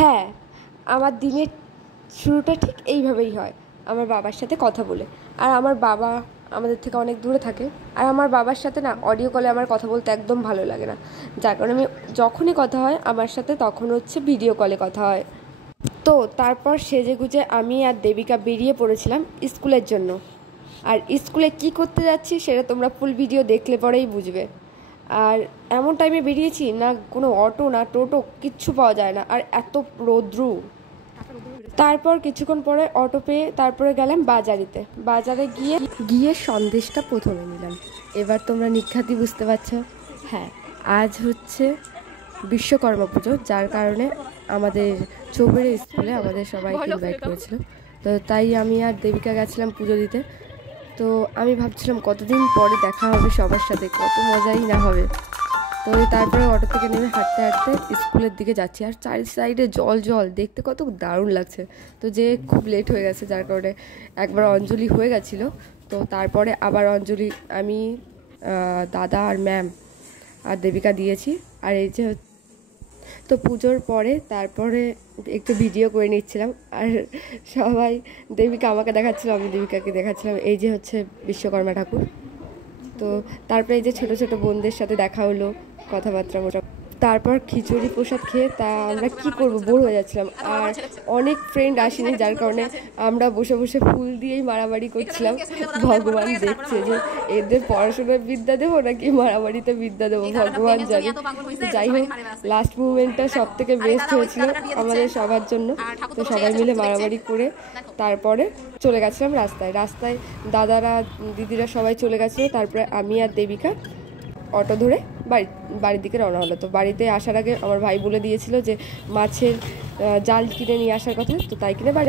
হ্যাঁ, আমার দিনের শুরুটা ঠিক এইভাবেই হয়, আমার বাবার সাথে কথা বলে। আর আমার বাবা আমাদের থেকে অনেক দূরে থাকে, আর আমার বাবার সাথে না অডিও কলে আমার কথা বলতে একদম ভালো লাগে না, যার কারণে আমি যখনই কথা হয় আমার সাথে তখন হচ্ছে ভিডিও কলে কথা হয়। তো তারপর সেজেগুজে আমি আর দেবিকা বেরিয়ে পড়েছিলাম স্কুলের জন্য। আর স্কুলে কি করতে যাচ্ছি সেটা তোমরা ফুল ভিডিও দেখলে পরেই বুঝবে। আর এমন টাইমে বেরিয়েছি, না কোনো অটো না টোটো কিচ্ছু পাওয়া যায় না, আর এত রৌদ্রু। তারপর কিছুক্ষণ পরে অটো পেয়ে তারপরে গেলাম বাজারেতে। বাজারে গিয়ে গিয়ে সন্দেশটা প্রথমে নিলাম। এবার তোমরা নিঘাতই বুঝতে পারছো, হ্যাঁ, আজ হচ্ছে বিশ্বকর্মা পুজো, যার কারণে আমাদের চৌবেড়ে স্কুলে আমাদের সবাইকে ইনভাইট করেছিল। তো তাই আমি আর দেবিকা গেছিলাম পুজো দিতে। তো আমি ভাবছিলাম কতদিন পরে দেখা হবে সবার সাথে, কত মজাই না হবে। তো তারপরে অটো থেকে নেমে হাঁটতে হাঁটতে স্কুলের দিকে যাচ্ছি, আর চারি সাইডে জল জল, দেখতে কত দারুণ লাগছে। তো যে খুব লেট হয়ে গেছে, যার কারণে একবার অঞ্জলি হয়ে গেছিলো। তো তারপরে আবার অঞ্জলি আমি, দাদা আর ম্যাম আর দেবিকা দিয়েছি। আর এই যে তো পুজোর পরে তারপরে একটু ভিডিও করে নিচ্ছিলাম, আর সবাই, দেবিকা আমাকে দেখাচ্ছিল, আমি দেবিকাকে দেখাচ্ছিলাম। এই যে হচ্ছে বিশ্বকর্মা ঠাকুর। তো তারপরে এই যে ছোটো ছোটো বোনদের সাথে দেখা হলো, কথাবার্তা মোটা। তারপর খিচুড়ি প্রসাদ খেয়ে তা আমরা কি করব, বোর হয়ে যাচ্ছিলাম। আর অনেক ফ্রেন্ড আসেনি, যার কারণে আমরা বসে বসে ফুল দিয়েই মারামারি করছিলাম। ভগবান দেখছে যে এদের পড়াশোনার বিদ্যা দেবো নাকি মারামারিতে বিদ্যা দেবো, ভগবান জানে। যাই হোক, লাস্ট মুভমেন্টটা সব থেকে বেস্ট হয়েছিল আমাদের সবার জন্য। তো সবাই মিলে মারামারি করে তারপরে চলে গেছিলাম রাস্তায়। রাস্তায় দাদারা দিদিরা সবাই চলে গেছিলো। তারপরে আমি আর দেবিকা অটো ধরে বাড়ির দিকে রওনা হলো। তো বাড়িতে আসার আগে আমার ভাই বলে দিয়েছিল যে মাছের জাল কিনে নিয়ে আসার কথা, তো তাই কিনে বাড়ি